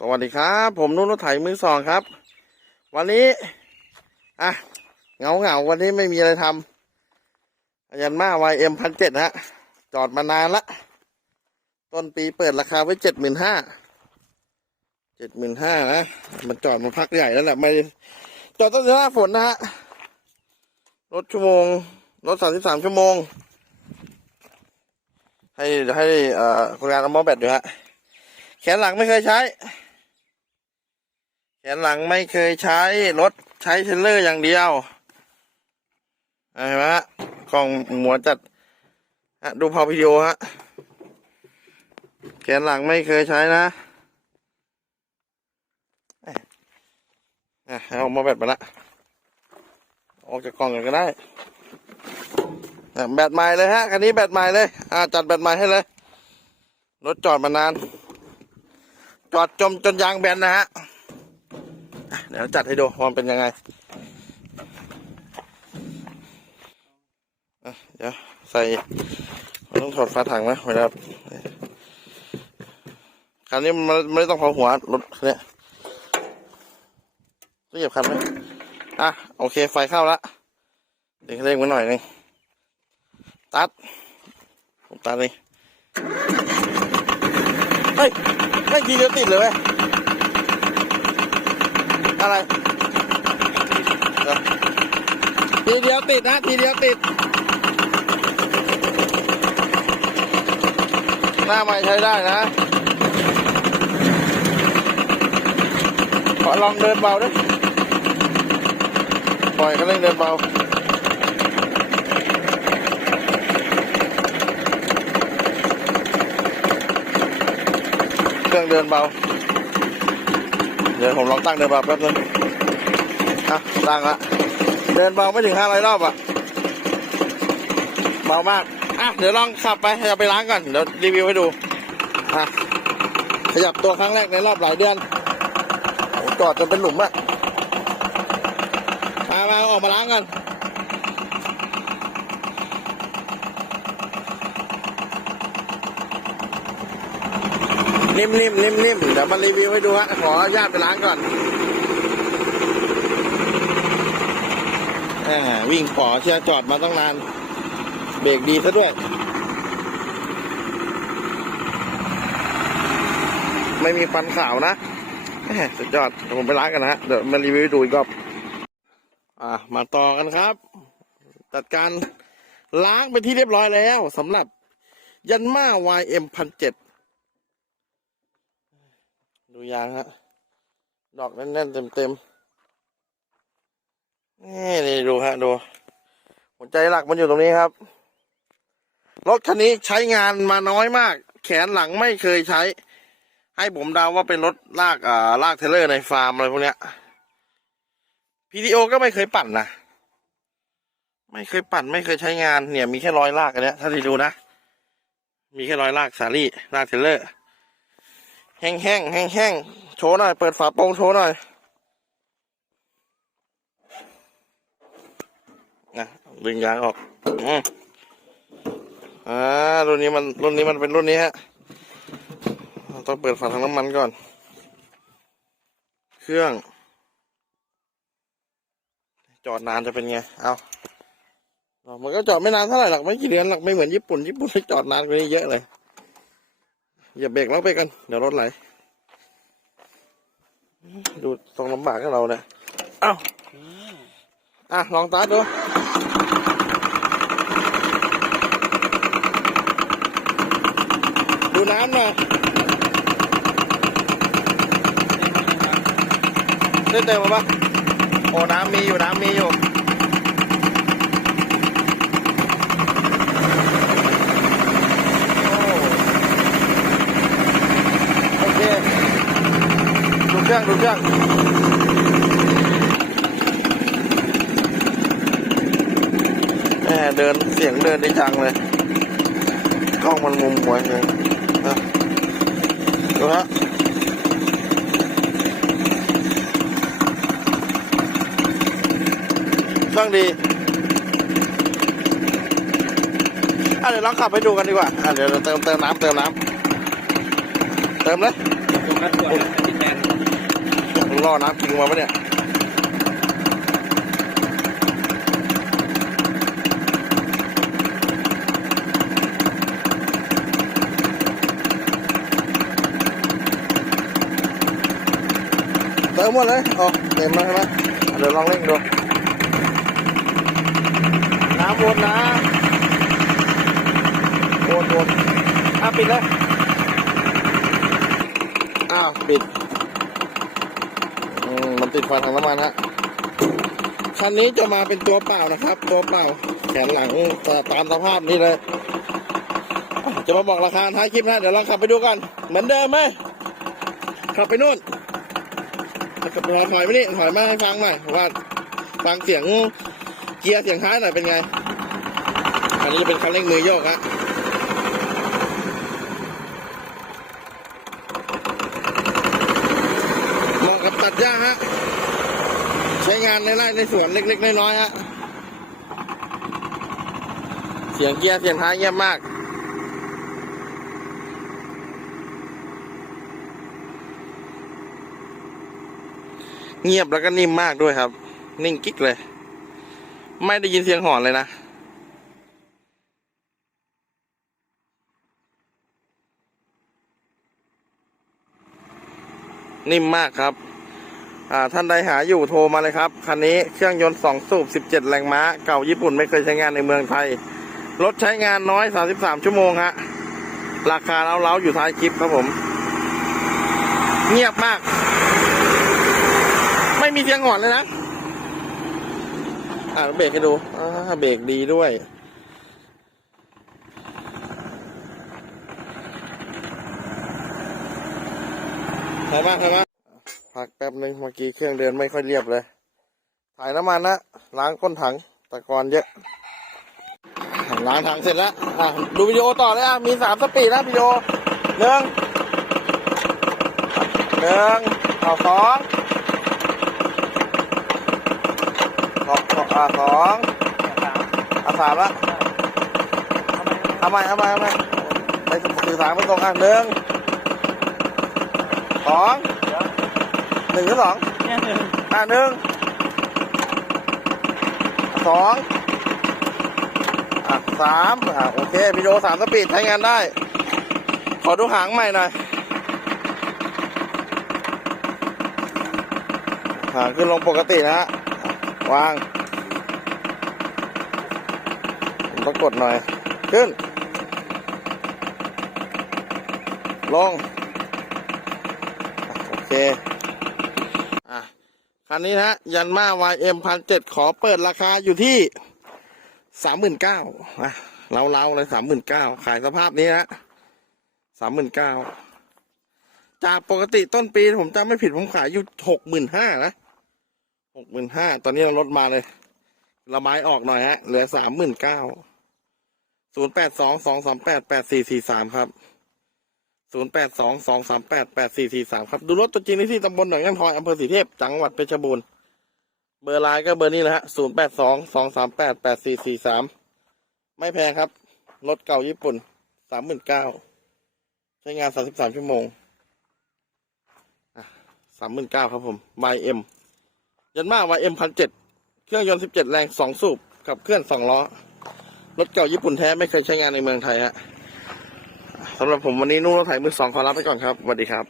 สวัสดีครับ ผมนุ่นรถไถมือสองครับ วันนี้อะเงาเงาวันนี้ไม่มีอะไรทำยันมาไวเอ็มพันเจ็ดฮะ จอดมานานละ ต้นปีเปิดราคาไว้เจ็ดหมื่นห้าเจ็ดหมื่นห้านะ มันจอดมาพักใหญ่แล้วแหละไม่จอดต้นหน้าฝนนะฮะ รถชั่วโมง รถสามสิบสามชั่วโมง ให้ให้เอ่อคนงานเอาหมอแบตอยู่ฮะแขนหลังไม่เคยใช้ นหลังไม่เคยใช้ รถใช้เทรลเลอร์อย่างเดียวเห็นไหมฮะกล้องหมัวจัดฮะดูพอวิดีโอฮะแขนหลังไม่เคยใช้นะอะเอามาแบตมาละออกจากกล่องกันก็ได้แบตใหม่เลยฮะคันนี้แบตใหม่เลย อ่าจัดแบตใหม่ให้เลยรถจอดมานาน จอดจมจนยางแบนนะฮะ ดี๋ยวจัดให้ดูว่ามันเป็นยังไงอะเดี๋ยวใส่มันต้องถอดฝาถังนะเวลาคันนี้มันไม่ต้องเผาหัวรถคันเนี้ยต้องเหยียบคันไหมอะโอเคไฟเข้าละเดี๋ยวเร่งไว้หน่อยหนึงตัดผมตัดเลยเฮ้ยไม่ทีเดียวติดเลยเว้ย อะไรเดี๋ยวทีเดียวติดนะทีเดียวติดหน้าใหม่ใช้ได้นะขอลองเดินเบาด้วยปล่อยก็เร่งเดินเบาเครื่องเดินเบา เดี๋ยวผมลองตั้งเดินเบาแป๊บนึงอะตั้งละเดินเบาไม่ถึงห้าร้อยรอบอะเบามากอะเดี๋ยวลองขับไปจะไปล้างก่อนเดี๋ยวรีวิวให้ดูอะขยับตัวครั้งแรกในรอบหลายเดือนโอ้จอดจนเป็นหลุมอะมามาออกมาล้างกัน นิ่มนิ่มนิ่มนิ่มเดี๋ยวมารีวิวให้ดูฮะขออนุญาตไปล้างก่อนอ่าวิ่งปอเชียร์จอดมาตั้งนาน เบรกดีซะด้วย ไม่มีฟันขาวนะสุดยอดผมไปล้างกันนะฮะเดี๋ยวมารีวิวให้ดูอีกรอบอ่ามาต่อกันครับ จัดการล้างเป็นที่เรียบร้อยแล้วสำหรับยันมา YM พันเจ็ ดูยางฮะ ดอกแน่นๆเต็มๆนี่นี่ดูฮะดู หัวใจหลักมันอยู่ตรงนี้ครับ รถคันนี้ใช้งานมาน้อยมาก แขนหลังไม่เคยใช้ ให้ผมเดาว่าเป็นรถลากอ่าลากเทรเลอร์ในฟาร์มอะไรพวกเนี้ยพีดีโอก็ไม่เคยปั่นนะ ไม่เคยปั่นไม่เคยใช้งานเนี่ย มีแค่รอยลากอันเนี้ยถ้าที่ดูนะ มีแค่รอยลากสาลี่ลากเทรเลอร์ แห้งแห้งแห้งแห้งโชว์หน่อย เปิดฝาโปรงโชว์หน่อยนะดึงยางออกอ่ารุ่นนี้มันรุ่นนี้มันเป็นรุ่นนี้ฮะต้องเปิดฝาถังน้ำมันก่อน เครื่อง จอดนานจะเป็นไง เอาเอามันก็จอดไม่นานเท่าไหร่หรอกไม่กี่เดือนหรอกไม่เหมือนญี่ปุ่นญี่ปุ่นจอดนานกว่านี้เยอะเลย อย่าเบรกแล้วไปกัน เดี๋ยวรถไหล ดูตรงลำบากกับเราเนี่ยเอ้าอะ ลองตาดูดูน้ำหน่อยได้เติมมาปะโอ้ น้ำมีอยู่ น้ำมีอยู่ โอเค ดู เครื่องดูเครื่องแหมเดินเสียงเดินได้จังเลยกล้องมันมุมหัวเลยนะดูฮะเครื่องดีอะเดี๋ยวลองขับให้ดูกันดีกว่าอะเดี๋ยวเราเติมเติมน้ำเติมน้ำเติมเลย ตรงนั้นตัวติดแดงมึงล่อน้ำจริงมาปะเนี่ยเติมหมดเลยอ๋อเต็มแล้วใช่ไหมอะเดี๋ยวลองเร่งดู น้ำวนนะวนวนอะปิดเลย อ้าว ปิด อื มันติดไฟทางน้ำมันฮะคันนี้จะมาเป็นตัวเปล่านะครับ ตัวเปล่าแขนหลังตามสภาพนี้เลย จะมาบอกราคาท้ายคลิปนะเดี๋ยวลองขับไปดูกัน เหมือนเดิมไหมขับไปนู่นขับไปถอยไปนี่ถอยมาฟังหน่อยว่าฟังเสียงเกียร์เสียงท้ายหน่อยเป็นไง อันนี้เป็นคันเร่งมือโยกฮะเหมาะกับตัดหญ้า ฮะ ใช้งานในไร่ในสวนเล็ก ๆ น้อยๆฮะ เสียงเกียร์เสียงท้ายเงียบมากเงียบแล้วก็นิ่มมากด้วยครับ นิ่งกิ๊กเลย ไม่ได้ยินเสียงหอนเลยนะ นิ่มมากครับ ท่านใดหาอยู่โทรมาเลยครับคันนี้เครื่องยนต์สองสูบสิบเจ็ดแรงม้า เก่าญี่ปุ่นไม่เคยใช้งานในเมืองไทย รถใช้งานน้อยสามสิบสามชั่วโมงฮะ ราคาเล้าๆอยู่ท้ายคลิปครับผม เงียบมาก ไม่มีเสียงหอนเลยนะ อ่าเบรกให้ดูอ่าเบรกดีด้วยถ่ายมากถ่ายม พักแป๊บหนึ่งเมื่อกี้เครื่องเดินไม่ค่อยเรียบเลย ถ่ายน้ำมันนะ ล้างก้นถังตะกอนเยอะ ล้างถังเสร็จแล้ว อะ ดูวิดีโอต่อเลยอะ มีสามสปีดนะวิดีโอหนึ่งหนึ่งเอาสองสองสองอ่าสองอ่าสามละเอาใหม่เอาใหม่เอาใหม่ไปสื่อสารไม่ตรงอะหนึ่งสอง นึ่งหรือสองเนี่ยหนึ่งอะหนึ่งสองอะสามอะโอเควิดีโอสามสปีดใช้งานได้ ขอดูหางใหม่หน่อยหางขึ้นลงปกตินะฮะวางต้องกดหน่อย ขึ้น ลง โอเค คันนี้นะยันมา YM พันเจ็ดขอเปิดราคาอยู่ที่สามหมื่นเก้าอะเราเาๆเลยสามหมื่นเก้าขายสภาพนี้นะสามหมื่นเก้าจากปกติต้นปีผมจำไม่ผิดผมขายอยู่หกหมื่นห้านะหกหมื่นห้าตอนนี้เราลดมาเลย ระบายออกหน่อยฮะเหลือสามหมื่นเก้าศูนย์แปดสองสองสามแปดแปดสี่สี่สามครับ ศูนย์แปดสองสองสามแปดแปดสี่สี่สามครับ ดูรถตัวจริงที่ตำบลหนองยันทอยอำเภอสีเทพ จังหวัดเพชรบูรณ์ เบอร์ไลน์ก็เบอร์นี้แหละฮะศูนย์แปดสองสองสามแปดแปดสี่สี่สามไม่แพงครับ รถเก่าญี่ปุ่นสามหมื่นเก้าใช้งานสามสิบสามชั่วโมงสามหมื่นเก้าครับผม YM ยันมา YM พันเจ็ดเครื่องยนต์17แรง2สูบกับเคลื่อน2ล้อ รถเก่าญี่ปุ่นแท้ไม่เคยใช้งานในเมืองไทยฮะ สำหรับผมวันนี้นุ่งรถไถมือสองขอลาไปก่อนครับสวัสดีครับ